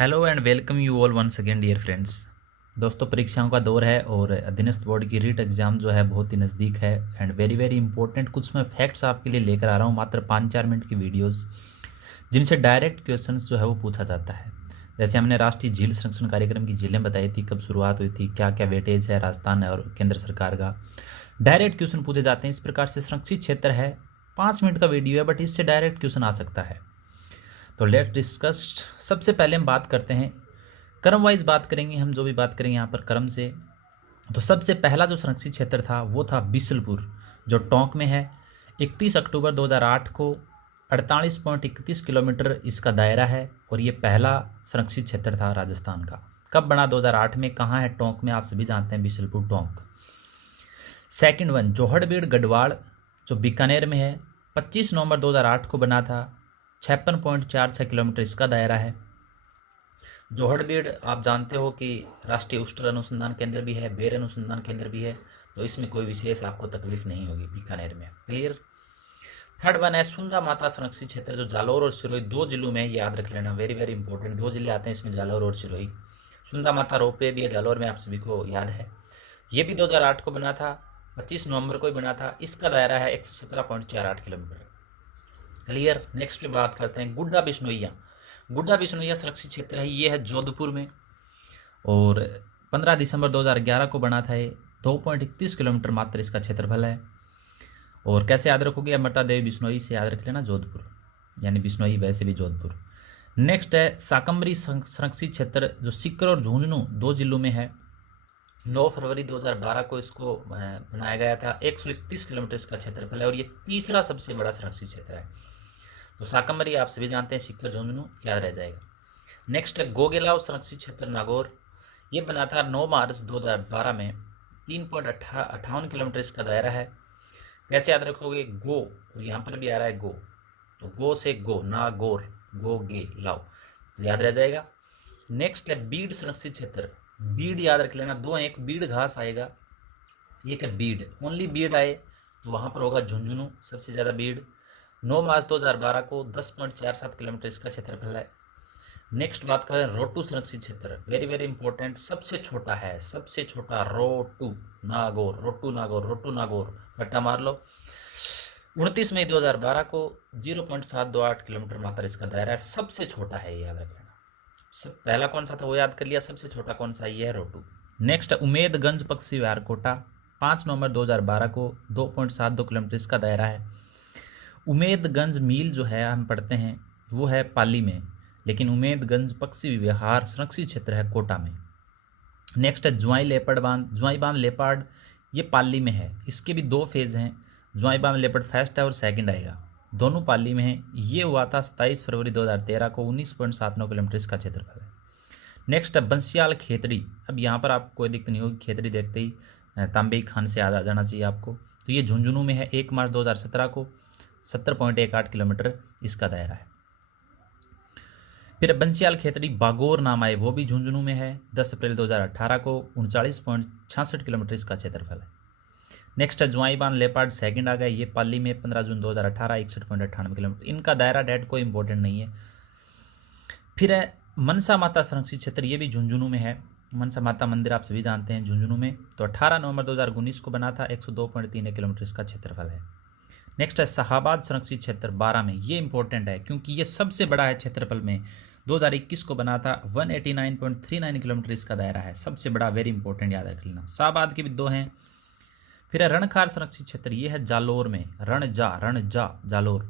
Hello and welcome you all once again dear friends. दोस्तों, परीक्षाओं का दौर है और अधीनस्थ बोर्ड की रीट एग्ज़ाम जो है बहुत ही नज़दीक है एंड वेरी वेरी इंपॉर्टेंट कुछ मैं फैक्ट्स आपके लिए लेकर आ रहा हूँ। मात्र 5-4 मिनट की वीडियोस जिनसे डायरेक्ट क्वेश्चंस जो है वो पूछा जाता है। जैसे हमने राष्ट्रीय झील संरक्षण कार्यक्रम की झीलें बताई थी, कब शुरुआत हुई थी, क्या क्या वेटेज है राजस्थान और केंद्र सरकार का। डायरेक्ट क्वेश्चन पूछे जाते हैं। इस प्रकार से संरक्षित क्षेत्र है, 5 मिनट का वीडियो है बट इससे डायरेक्ट क्वेश्चन आ सकता है। तो लेट्स डिस्कस। सबसे पहले हम बात करते हैं क्रम वाइज बात करेंगे। हम जो भी बात करेंगे यहाँ पर क्रम से, तो सबसे पहला जो संरक्षित क्षेत्र था वो था बिसलपुर, जो टोंक में है। 31 अक्टूबर 2008 को 48.31 किलोमीटर इसका दायरा है और ये पहला संरक्षित क्षेत्र था राजस्थान का। कब बना? 2008 में। कहाँ है? टोंक में। आप सभी जानते हैं बिसलपुर टोंक। सेकंड वन जोहड़बीड़ गढ़वाल, जो बीकानेर में है। 25 नवंबर 2008 को बना था। 56.46 किलोमीटर इसका दायरा है। जोहड़बीड़ आप जानते हो कि राष्ट्रीय उष्टर अनुसंधान केंद्र भी है, बेर अनुसंधान केंद्र भी है, तो इसमें कोई विशेष आपको तकलीफ नहीं होगी बीकानेर में। क्लियर। थर्ड वन है सुंधा माता संरक्षित क्षेत्र, जो जालौर और सिरोही दो जिलों में, याद रख लेना, वेरी वेरी इंपॉर्टेंट। दो जिले आते हैं इसमें, जालौर और सिरोही। सुंधा माता रोपवे भी है जालौर में, आप सभी को याद है। ये भी 2008 को बना था, 25 नवंबर को ही बना था। इसका दायरा है 117.48 किलोमीटर। क्लियर। नेक्स्ट पे बात करते हैं गुड्डा बिश्नोइया। गुड्डा बिश्नोइया सुरक्षित क्षेत्र है, ये है जोधपुर में और 15 दिसंबर 2011 को बना था। ये 2.31 किलोमीटर मात्र इसका क्षेत्रफल है। और कैसे याद रखोगे? अमृता देवी बिश्नोई से याद रख लेना, जोधपुर, यानी बिश्नोई वैसे भी जोधपुर। नेक्स्ट है साकम्बरी संरक्षित क्षेत्र, जो सीकर और झुंझुनू दो जिलों में है। 9 फरवरी 2012 को इसको बनाया गया था। 131 किलोमीटर इसका क्षेत्रफल है और ये तीसरा सबसे बड़ा संरक्षित क्षेत्र है। तो साकम्बरी आप सभी जानते हैं, सीकर झुंझुनू याद रह जाएगा। नेक्स्ट है गोगेलाव संरक्षित क्षेत्र नागौर, ये बना था 9 मार्च 2012 में। 3.58 किलोमीटर इसका दायरा है। कैसे याद रखोगे? गो, और यहाँ पर भी आ रहा है गो, तो गो से गो, नागौर, गो गे लाओ, तो याद रह जाएगा। नेक्स्ट है बीड संरक्षित क्षेत्र। बीड याद रख लेना, दो एक बीड घास आएगा, एक है बीड, ओनली बीड आए तो वहाँ पर होगा झुंझुनू, सबसे ज़्यादा बीड। 9 मार्च 2012 को 10.47 किलोमीटर इसका क्षेत्रफल है। नेक्स्ट बात करें रोटू संरक्षित क्षेत्र, वेरी वेरी इंपॉर्टेंट, सबसे छोटा है, सबसे छोटा रोटू नागौर, रोटू नागौर, रोटू नागौर, बट्टा मार लो। 29 मई 2012 को 0.728 किलोमीटर मात्र इसका दायरा है, सबसे छोटा है, याद रख लेना। सब पहला कौन सा था वो याद कर लिया, सबसे छोटा कौन सा? ये है रोटू। नेक्स्ट उमेदगंज पक्षी विहार कोटा, 5 नवंबर 2012 को 2.72 किलोमीटर इसका दायरा है। उमेदगंज मील जो है हम पढ़ते हैं वो है पाली में, लेकिन उमेदगंज पक्षी विहार संरक्षित क्षेत्र है कोटा में। नेक्स्ट है ज्वाई लेपर्ड बांध, ज्वाई बांध लेपर्ड, ये पाली में है। इसके भी 2 फेज हैं, ज्वाई बांध लेपर्ड फर्स्ट है और सेकंड आएगा, दोनों पाली में है। ये हुआ था 27 फरवरी 2013 को, 19.79 किलोमीटर इसका क्षेत्रफल है। नेक्स्ट है बंसियाल खेतड़ी। अब यहाँ पर आपको कोई दिक्कत नहीं होगी, खेतड़ी देखते ही तांबे खान से याद आ जाना चाहिए आपको। तो ये झुंझुनू में है। 1 मार्च 2017 को 70.18 किलोमीटर इसका दायरा है। फिर बंसियाल खेतड़ी बागोर नाम आए, वो भी झुंझुनू में है। 10 अप्रैल 2018 को 39.66 किलोमीटर इसका क्षेत्रफल है। नेक्स्ट है ज्वाई बांध लेपर्ड, सेकंड आ गया, ये पाली में 15 जून 2018, 61.98 किलोमीटर। इनका दायरा डेट कोई इंपॉर्टेंट नहीं है। फिर है मनसा माता संरक्षित क्षेत्र, ये भी झुंझुनू में है। मनसा माता मंदिर आप सभी जानते हैं झुंझुनू में। तो 18 नवंबर 2019 को बना था, 102.31 किलोमीटर इसका क्षेत्रफल है। नेक्स्ट है शाहाबाद संरक्षित क्षेत्र 12 में, ये इंपॉर्टेंट है क्योंकि ये सबसे बड़ा है क्षेत्रफल में। 2021 को बना था, 189.39 किलोमीटर इसका दायरा है, सबसे बड़ा, वेरी इंपॉर्टेंट, याद रख लेना। शाहाबाद के भी 2 हैं। फिर है रणखार संरक्षित क्षेत्र, ये है जालोर में, रणजा जालोर,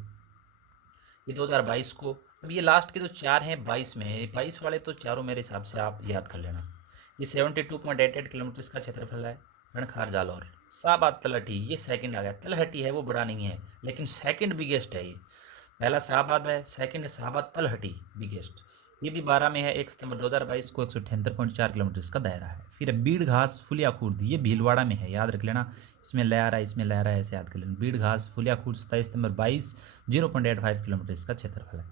ये 2022 को। अब ये लास्ट के जो 4 हैं 22 में है, 22 वाले तो चारों मेरे हिसाब से आप याद कर लेना। ये 72.88 किलोमीटर इसका क्षेत्रफल है, रणखार जालोर। शाहबाद तलहटी, ये सेकंड आ गया, तलहटी है वो बड़ा नहीं है लेकिन सेकंड बिगेस्ट है। ये पहला शाहबाद है, सेकंड है शाहबाद तलहटी बिगेस्ट। ये भी 12 में है। 1 सितंबर 2022 को 178.4 किलोमीटर इसका दायरा है। फिर बीड़ घास फुलिया खुर्द, ये भीलवाड़ा में है, याद रख लेना। इसमें लहरा है, इसमें लहरा है, ऐसे याद कर लेना। बीड़ घास फुलिया खुर्द 27 सितंबर 22, 0.85 किलोमीटर इसका क्षेत्रफल है।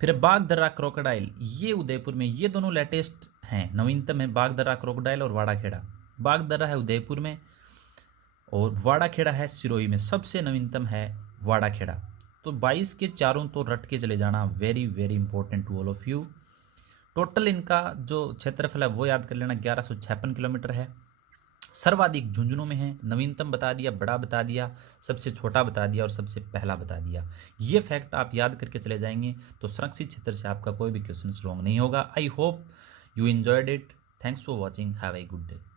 फिर बागदर्रा क्रोकोडाइल, ये उदयपुर में, ये दोनों लेटेस्ट हैं, नवीनतम है। बागदर्रा क्रोकोडाइल और वाड़ाखेड़ा। बागदर्रा है उदयपुर में और वाड़ाखेड़ा है सिरोही में, सबसे नवीनतम है वाड़ाखेड़ा। तो 22 के चारों तो रट के चले जाना, very very important to all of you. Total इनका जो क्षेत्रफल है वो याद कर लेना, 1156 किलोमीटर है। सर्वाधिक झुंझुनों में है। नवीनतम बता दिया, बड़ा बता दिया, सबसे छोटा बता दिया और सबसे पहला बता दिया। ये फैक्ट आप याद करके चले जाएंगे तो संरक्षित क्षेत्र से आपका कोई भी क्वेश्चन रॉन्ग नहीं होगा। I hope you enjoyed it. Thanks for watching. Have a good day.